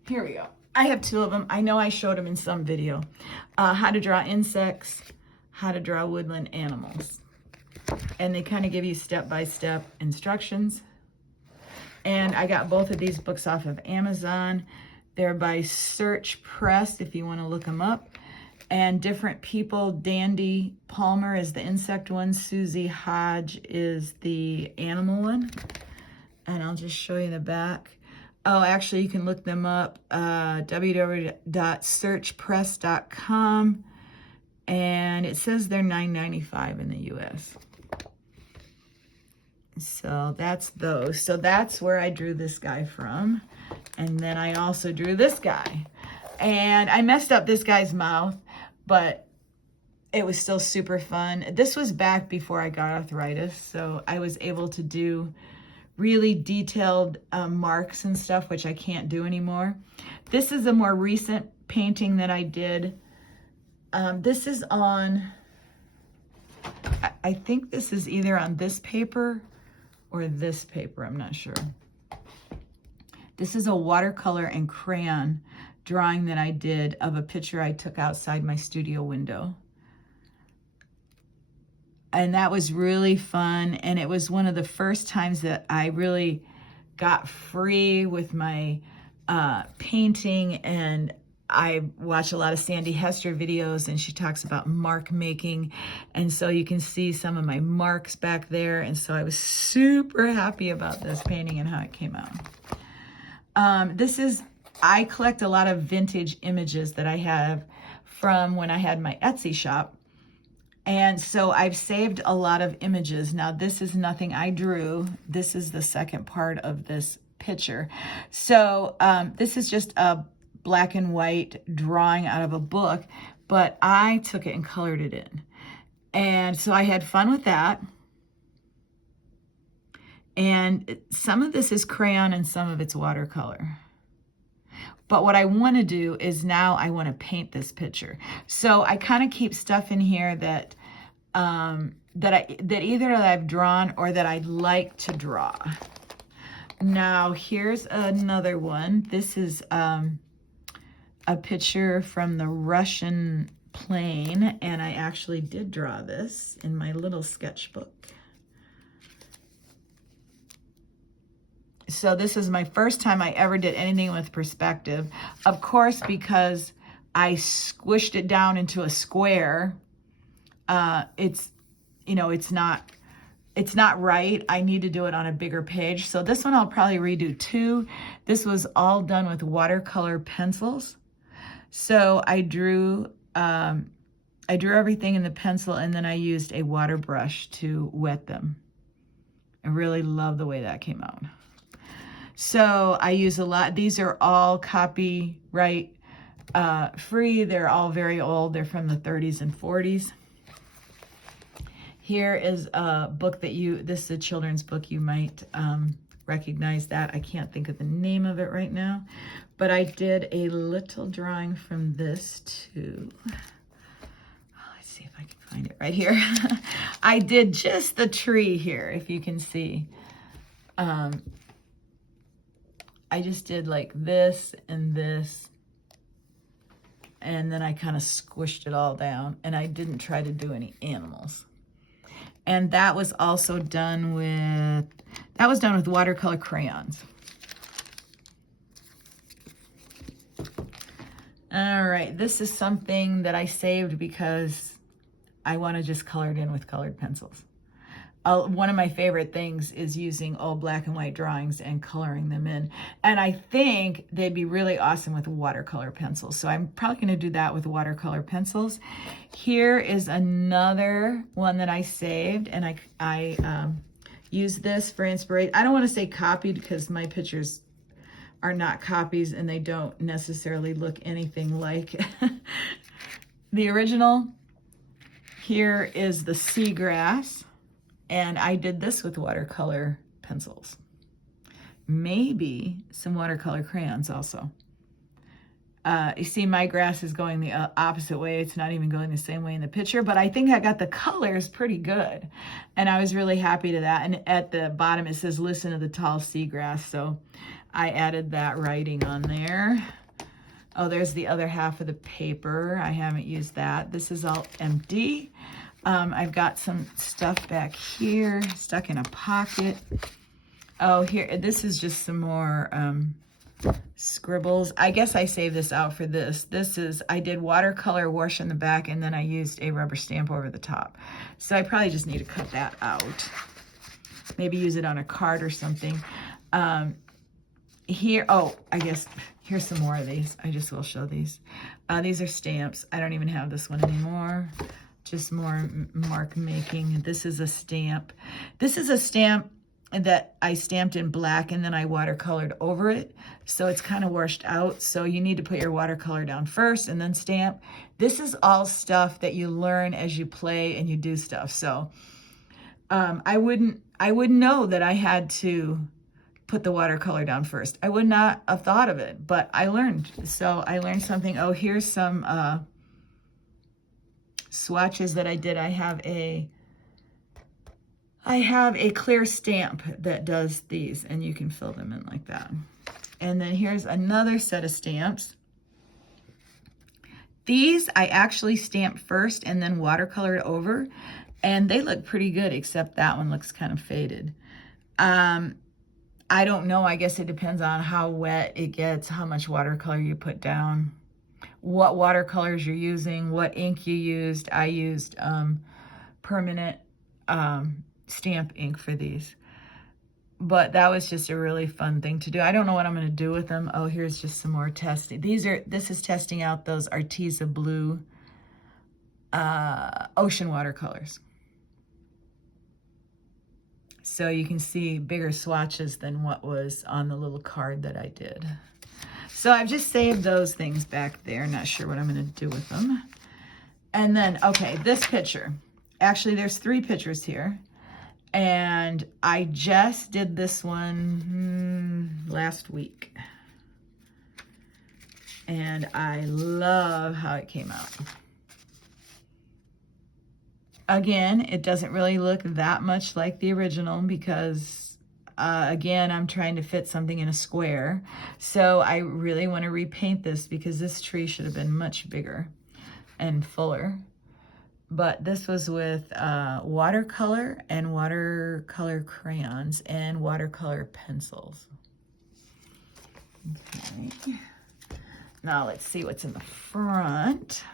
Here we go. I have two of them. I know I showed them in some video. How to draw insects, how to draw woodland animals. And they kind of give you step-by-step instructions. And I got both of these books off of Amazon. They're by Search Press if you want to look them up. And different people, Dandy Palmer is the insect one, Susie Hodge is the animal one. And I'll just show you the back. Oh, actually, you can look them up, www.searchpress.com, and it says they're $9.95 in the U.S. So that's those. So that's where I drew this guy from, and then I also drew this guy. And I messed up this guy's mouth, but it was still super fun. This was back before I got arthritis, so I was able to do really detailed marks and stuff, which I can't do anymore. This is a more recent painting that I did. This is on, I think this is either on this paper or this paper, I'm not sure. This is a watercolor and crayon drawing that I did of a picture I took outside my studio window. And that was really fun. And it was one of the first times that I really got free with my painting. And I watch a lot of Sandy Hester videos, and she talks about mark making. And so you can see some of my marks back there. And so I was super happy about this painting and how it came out. I collect a lot of vintage images that I have from when I had my Etsy shop. And so I've saved a lot of images. Now, this is nothing I drew. This is the second part of this picture. So this is just a black and white drawing out of a book, but I took it and colored it in. And so I had fun with that. And some of this is crayon and some of it's watercolor. But what I want to do is now I want to paint this picture. So I kind of keep stuff in here that either I've drawn or that I'd like to draw. Now here's another one. This is a picture from the Russian plane, and I actually did draw this in my little sketchbook. So this is my first time I ever did anything with perspective. Of course, because I squished it down into a square, it's not right. I need to do it on a bigger page. So this one I'll probably redo too. This was all done with watercolor pencils. So I drew everything in the pencil, and then I used a water brush to wet them. I really love the way that came out. So I use a lot. These are all copyright free. They're all very old. They're from the 30s and 40s. Here is a book this is a children's book. You might recognize that. I can't think of the name of it right now, but I did a little drawing from this too. Let's see if I can find it right here. I did just the tree here, if you can see. I just did like this and this, and then I kind of squished it all down, and I didn't try to do any animals. And that was also done with watercolor crayons. All right, this is something that I saved because I want to just color it in with colored pencils. One of my favorite things is using old black and white drawings and coloring them in. And I think they'd be really awesome with watercolor pencils. So I'm probably going to do that with watercolor pencils. Here is another one that I saved, and I use this for inspiration. I don't want to say copied because my pictures are not copies and they don't necessarily look anything like the original. Here is the seagrass. And I did this with watercolor pencils. Maybe some watercolor crayons also. You see my grass is going the opposite way. It's not even going the same way in the picture, but I think I got the colors pretty good. And I was really happy to that. And at the bottom it says, "Listen to the tall seagrass." So I added that writing on there. Oh, there's the other half of the paper. I haven't used that. This is all empty. I've got some stuff back here stuck in a pocket. Oh, here, this is just some more scribbles. I guess I saved this out for this. I did watercolor wash in the back, and then I used a rubber stamp over the top. So I probably just need to cut that out. Maybe use it on a card or something. Here, oh, I guess here's some more of these. I just will show these. These are stamps. I don't even have this one anymore. Just more mark making. This is a stamp. This is a stamp that I stamped in black and then I watercolored over it. So it's kind of washed out. So you need to put your watercolor down first and then stamp. This is all stuff that you learn as you play and you do stuff. So I wouldn't know that I had to put the watercolor down first. I would not have thought of it, but I learned. So I learned something. Oh, here's some swatches that I did. I have a clear stamp that does these, and you can fill them in like that. And then here's another set of stamps. These I actually stamped first and then watercolored over, and they look pretty good, except that one looks kind of faded. I don't know, I guess it depends on how wet it gets, how much watercolor you put down, what watercolors you're using, what ink you used. I used permanent stamp ink for these. But that was just a really fun thing to do. I don't know what I'm going to do with them. Oh, here's just some more testing. This is testing out those Arteza Blue ocean watercolors. So you can see bigger swatches than what was on the little card that I did. So I've just saved those things back there. Not sure what I'm going to do with them. And then, okay, this picture. Actually, there's 3 pictures here. And I just did this one last week. And I love how it came out. Again, it doesn't really look that much like the original because, again, I'm trying to fit something in a square. So I really want to repaint this because this tree should have been much bigger and fuller. But this was with watercolor and watercolor crayons and watercolor pencils. Okay. Now let's see what's in the front.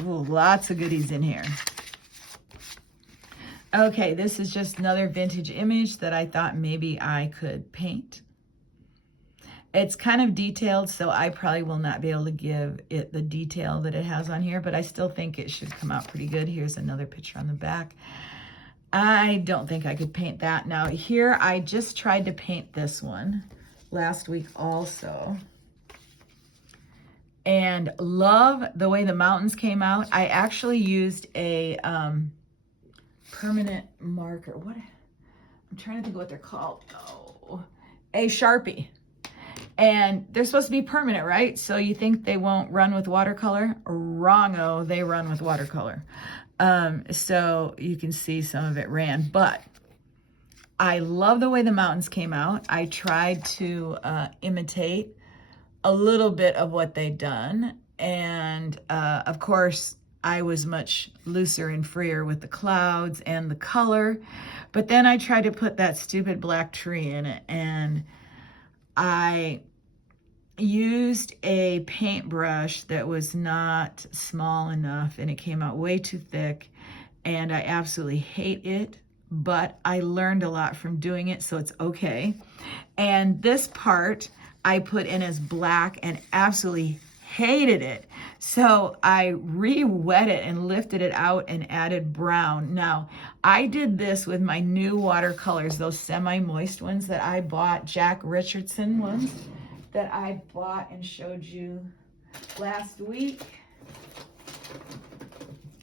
Ooh, lots of goodies in here. Okay, this is just another vintage image that I thought maybe I could paint. It's kind of detailed, so I probably will not be able to give it the detail that it has on here, but I still think it should come out pretty good. Here's another picture on the back. I don't think I could paint that. Now here, I just tried to paint this one last week also. And love the way the mountains came out. I actually used a permanent marker. What? I'm trying to think of what they're called. Oh, a Sharpie. And they're supposed to be permanent, right? So you think they won't run with watercolor? Wrong-o, they run with watercolor. So you can see some of it ran. But I love the way the mountains came out. I tried to imitate a little bit of what they'd done. And of course, I was much looser and freer with the clouds and the color. But then I tried to put that stupid black tree in it, and I used a paintbrush that was not small enough, and it came out way too thick, and I absolutely hate it, but I learned a lot from doing it, so it's okay. And this part I put in as black and absolutely hated it. So I re-wet it and lifted it out and added brown. Now, I did this with my new watercolors, those semi-moist ones that I bought, Jack Richardson ones that I bought and showed you last week.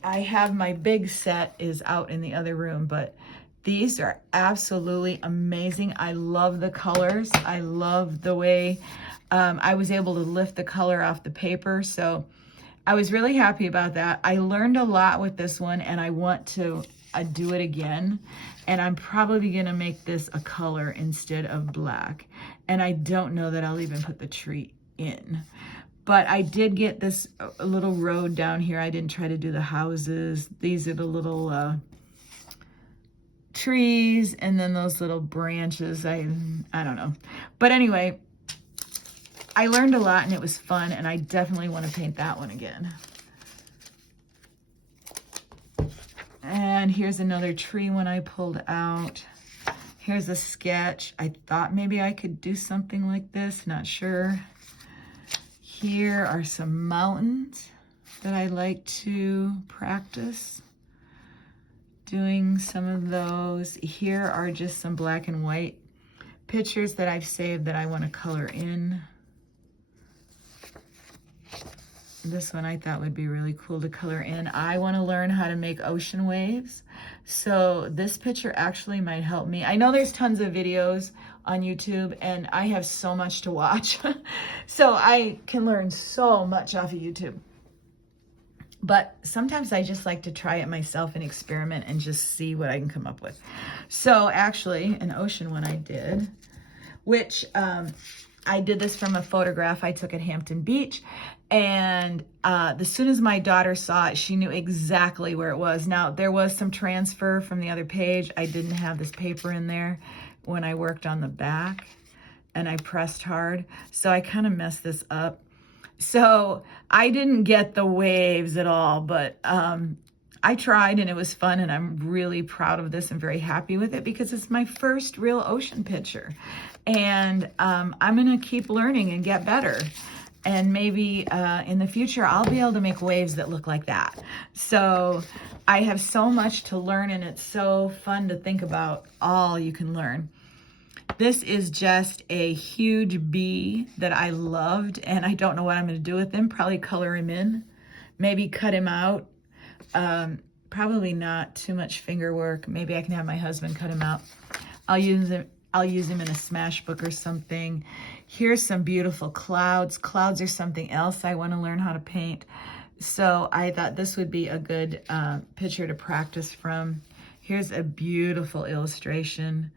I have my big set is out in the other room, but these are absolutely amazing. I love the colors. I love the way I was able to lift the color off the paper. So I was really happy about that. I learned a lot with this one, and I want to do it again. And I'm probably gonna make this a color instead of black. And I don't know that I'll even put the tree in. But I did get this little road down here. I didn't try to do the houses. These are the little trees, and then those little branches. I don't know. But anyway, I learned a lot and it was fun, and I definitely want to paint that one again. And here's another tree one I pulled out. Here's a sketch. I thought maybe I could do something like this, not sure. Here are some mountains that I like to practice doing some of those. Here are just some black and white pictures that I've saved that I want to color in. This one I thought would be really cool to color in. I want to learn how to make ocean waves. So this picture actually might help me. I know there's tons of videos on YouTube, and I have so much to watch. So I can learn so much off of YouTube. But sometimes I just like to try it myself and experiment and just see what I can come up with. So actually, an ocean one I did which I did this from a photograph I took at Hampton Beach. And as soon as my daughter saw it, she knew exactly where it was. Now, there was some transfer from the other page. I didn't have this paper in there when I worked on the back, and I pressed hard. So I kind of messed this up. So I didn't get the waves at all, but I tried and it was fun, and I'm really proud of this and very happy with it because it's my first real ocean picture. And I'm gonna keep learning and get better. And maybe in the future, I'll be able to make waves that look like that. So I have so much to learn, and it's so fun to think about all you can learn. This is just a huge bee that I loved, and I don't know what I'm going to do with him. Probably color him in, maybe cut him out. Probably not too much finger work. Maybe I can have my husband cut him out. I'll use him in a smash book or something. Here's some beautiful clouds. Clouds are something else I want to learn how to paint. So I thought this would be a good picture to practice from. Here's a beautiful illustration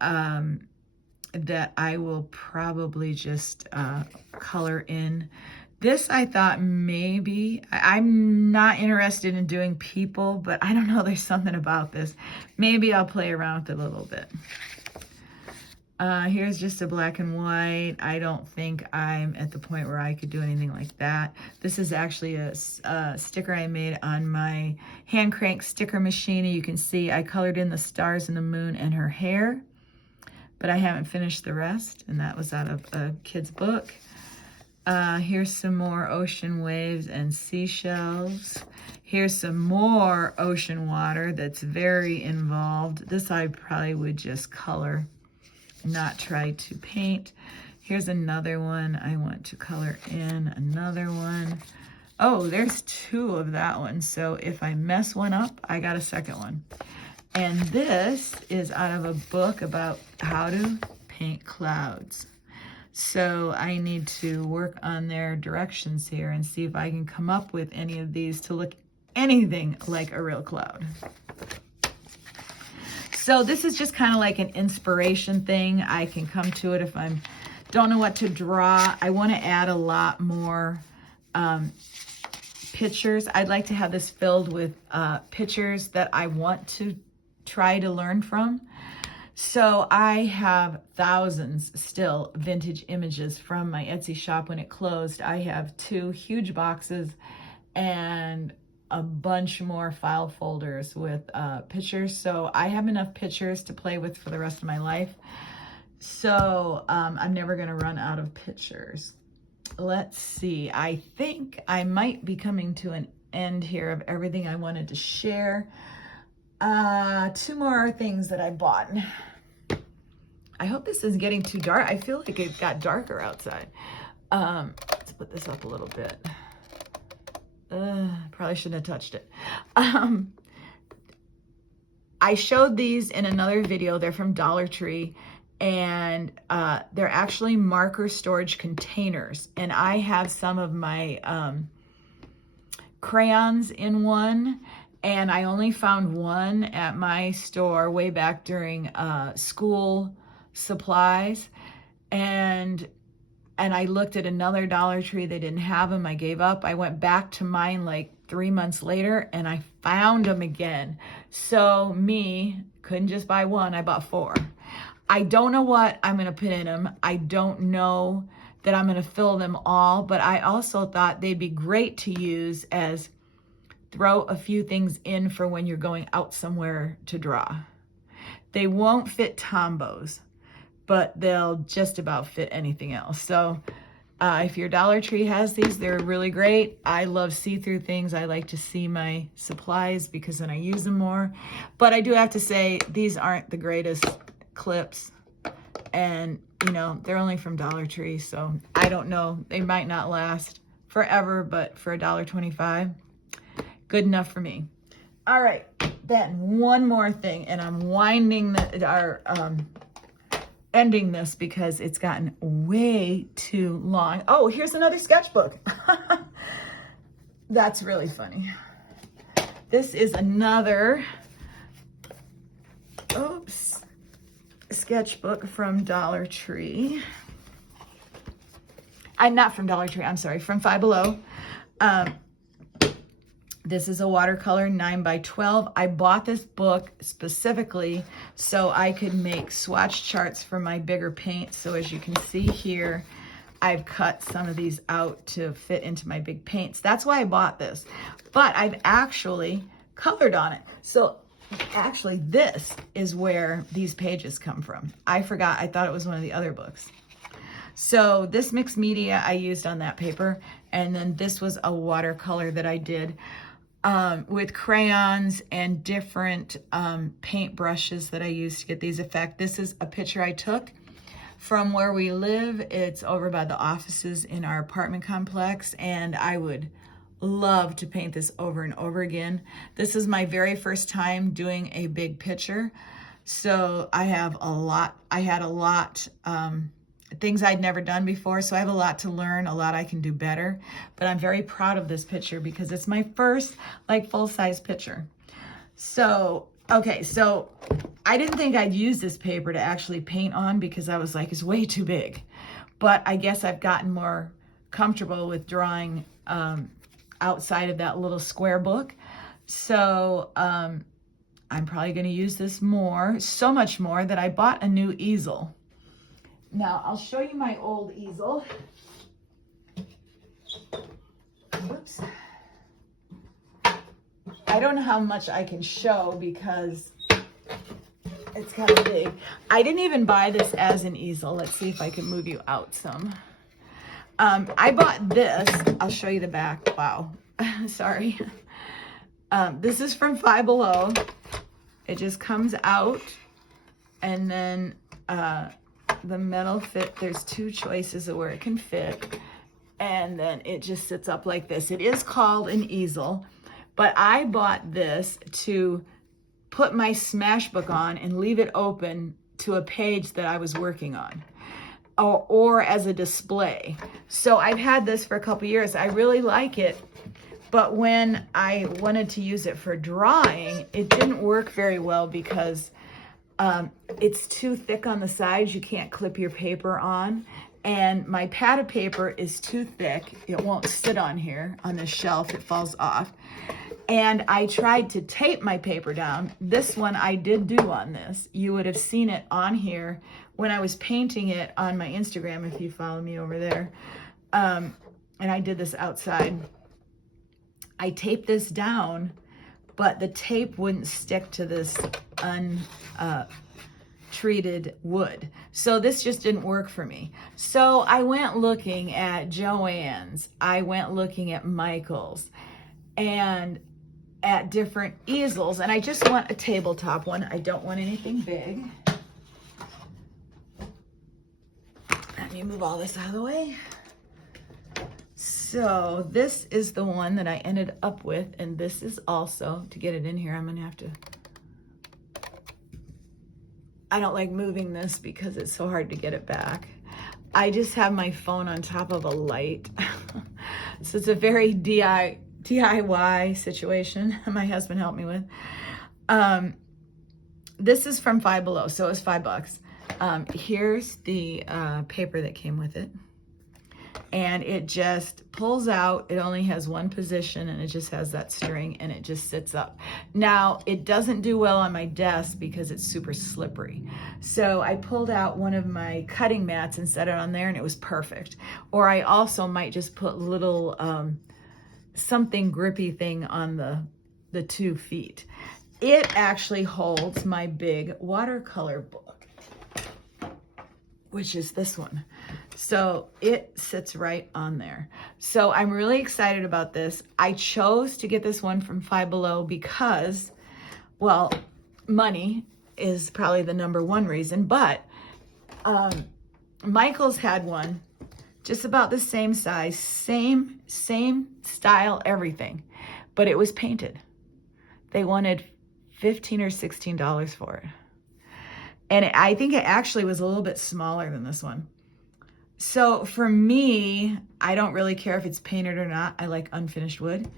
that I will probably just color in. This I thought maybe, I'm not interested in doing people, but I don't know, there's something about this. Maybe I'll play around with it a little bit. Here's just a black and white. I don't think I'm at the point where I could do anything like that. This is actually a sticker I made on my hand crank sticker machine. You can see I colored in the stars and the moon and her hair, but I haven't finished the rest, and that was out of a kid's book. Here's some more ocean waves and seashells. Here's some more ocean water that's very involved. This I probably would just color, not try to paint. Here's another one I want to color in, another one. Oh, there's two of that one. So if I mess one up, I got a second one. And this is out of a book about how to paint clouds. So I need to work on their directions here and see if I can come up with any of these to look anything like a real cloud. So this is just kind of like an inspiration thing. I can come to it if I don't know what to draw. I want to add a lot more pictures. I'd like to have this filled with pictures that I want to try to learn from. So I have thousands still vintage images from my Etsy shop when it closed. I have 2 huge boxes and a bunch more file folders with pictures. So I have enough pictures to play with for the rest of my life. So I'm never gonna run out of pictures. Let's see, I think I might be coming to an end here of everything I wanted to share. 2 more things that I bought. I hope this isn't getting too dark. I feel like it got darker outside. Let's put this up a little bit. Probably shouldn't have touched it. I showed these in another video. They're from Dollar Tree, and they're actually marker storage containers. And I have some of my crayons in one, and I only found one at my store way back during school supplies. And I looked at another Dollar Tree. They didn't have them. I gave up. I went back to mine like 3 months later, and I found them again. So me, couldn't just buy one. I bought 4. I don't know what I'm going to put in them. I don't know that I'm going to fill them all, but I also thought they'd be great to use as throw a few things in for when you're going out somewhere to draw. They won't fit Tombos, but they'll just about fit anything else. So if your Dollar Tree has these, they're really great. I love see-through things. I like to see my supplies because then I use them more. But I do have to say, these aren't the greatest clips. And, you know, they're only from Dollar Tree, so I don't know. They might not last forever, but for $1.25, good enough for me. All right, then one more thing, and I'm ending this because it's gotten way too long. Oh, here's another sketchbook. That's really funny. This is another, sketchbook from Dollar Tree. Not from Dollar Tree, I'm sorry, from Five Below. This is a watercolor 9x12. I bought this book specifically so I could make swatch charts for my bigger paints. So as you can see here, I've cut some of these out to fit into my big paints. That's why I bought this. But I've actually colored on it. So actually this is where these pages come from. I forgot, I thought it was one of the other books. So this mixed media I used on that paper, and then this was a watercolor that I did with crayons and different paint brushes that I used to get these effects. This is a picture I took from where we live. It's over by the offices in our apartment complex, and I would love to paint this over and over again. This is my very first time doing a big picture, so I had a lot things I'd never done before, so I have a lot to learn, a lot I can do better, but I'm very proud of this picture because it's my first like full-size picture. So, okay, so I didn't think I'd use this paper to actually paint on because I was like, it's way too big, but I guess I've gotten more comfortable with drawing outside of that little square book. So I'm probably going to use this more, so much more that I bought a new easel. Now, I'll show you my old easel. Whoops. I don't know how much I can show because it's kind of big. I didn't even buy this as an easel. Let's see if I can move you out some. I bought this. I'll show you the back. Wow. Sorry. This is from Five Below. It just comes out, and then the metal fit, there's two choices of where it can fit, and then it just sits up like this. It is called an easel, but I bought this to put my smash book on and leave it open to a page that I was working on, or as a display. So I've had this for a couple years. I really like it, but when I wanted to use it for drawing, it didn't work very well because it's too thick on the sides. You can't clip your paper on, and my pad of paper is too thick. It won't sit on here on this shelf. It falls off. And I tried to tape my paper down. This one I did do on this. You would have seen it on here when I was painting it on my Instagram if you follow me over there. And I did this outside. I taped this down, but the tape wouldn't stick to this untreated wood. So this just didn't work for me. So I went looking at Joann's. I went looking at Michael's and at different easels. And I just want a tabletop one. I don't want anything big. Let me move all this out of the way. So this is the one that I ended up with, and this is also, to get it in here, I'm gonna have to, I don't like moving this because it's so hard to get it back. I just have my phone on top of a light. So it's a very DIY situation my husband helped me with. This is from Five Below, so it was $5. Here's the paper that came with it. And it just pulls out. It only has one position, and it just has that string, and it just sits up. Now, it doesn't do well on my desk because it's super slippery. So I pulled out one of my cutting mats and set it on there, and it was perfect. Or I also might just put little something grippy thing on the 2 feet. It actually holds my big watercolor book, which is this one. So it sits right on there. So I'm really excited about this. I chose to get this one from Five Below because, well, money is probably the #1 reason, but Michael's had one just about the same size, same style, everything, but it was painted. They wanted $15 or $16 for it. And I think it actually was a little bit smaller than this one. So for me, I don't really care if it's painted or not. I like unfinished wood.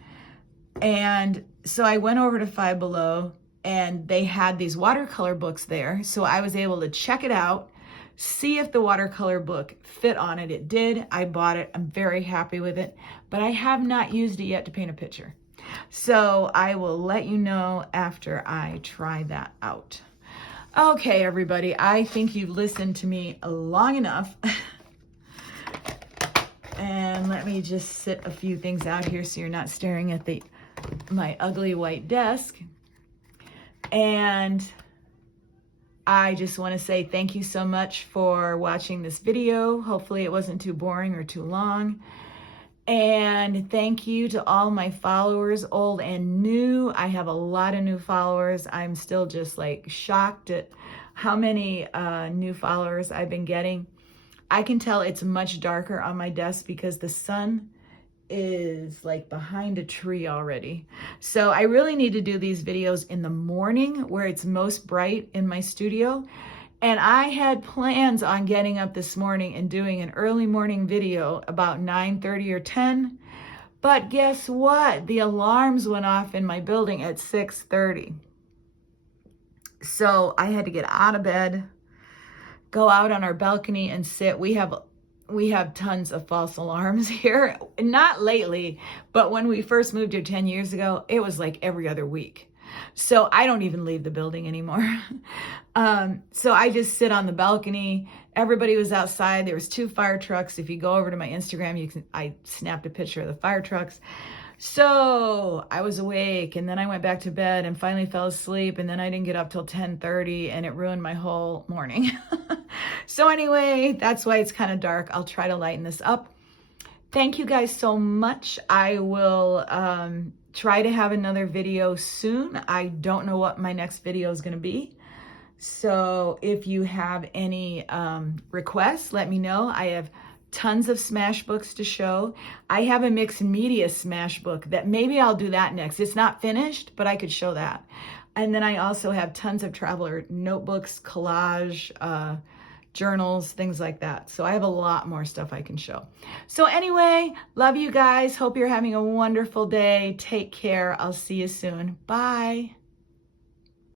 And so I went over to Five Below and they had these watercolor books there. So I was able to check it out, see if the watercolor book fit on it. It did. I bought it. I'm very happy with it, but I have not used it yet to paint a picture. So I will let you know after I try that out. Okay, everybody, I think you've listened to me long enough. And let me just sit a few things out here so you're not staring at my ugly white desk. And I just want to say thank you so much for watching this video. Hopefully it wasn't too boring or too long. And thank you to all my followers, old and new. I have a lot of new followers. I'm still just like shocked at how many new followers I've been getting. I can tell it's much darker on my desk because the sun is like behind a tree already. So I really need to do these videos in the morning where it's most bright in my studio. And I had plans on getting up this morning and doing an early morning video about 9:30 or 10. But guess what? The alarms went off in my building at 6:30. So I had to get out of bed, go out on our balcony and sit. We have tons of false alarms here. Not lately, but when we first moved here 10 years ago, it was like every other week. So I don't even leave the building anymore. So I just sit on the balcony. Everybody was outside. There was 2 fire trucks. If you go over to my Instagram, I snapped a picture of the fire trucks. So I was awake, and then I went back to bed and finally fell asleep, and then I didn't get up till 10:30, and it ruined my whole morning. So anyway, that's why it's kind of dark. I'll try to lighten this up. Thank you guys so much. I will try to have another video soon. I don't know what my next video is going to be. So if you have any requests, let me know. I have tons of smash books to show. I have a mixed media smash book that maybe I'll do that next. It's not finished, but I could show that. And then I also have tons of traveler notebooks, collage, journals, things like that. So I have a lot more stuff I can show. So anyway, love you guys. Hope you're having a wonderful day. Take care. I'll see you soon. Bye.